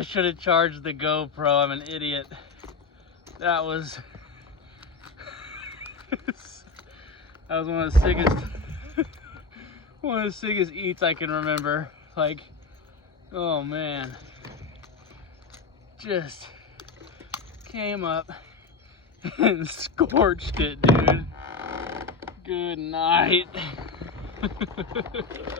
I should have charged the GoPro. I'm an idiot. That was that was one of the sickest eats I can remember. Like, oh man, just came up and scorched it, dude. Good night.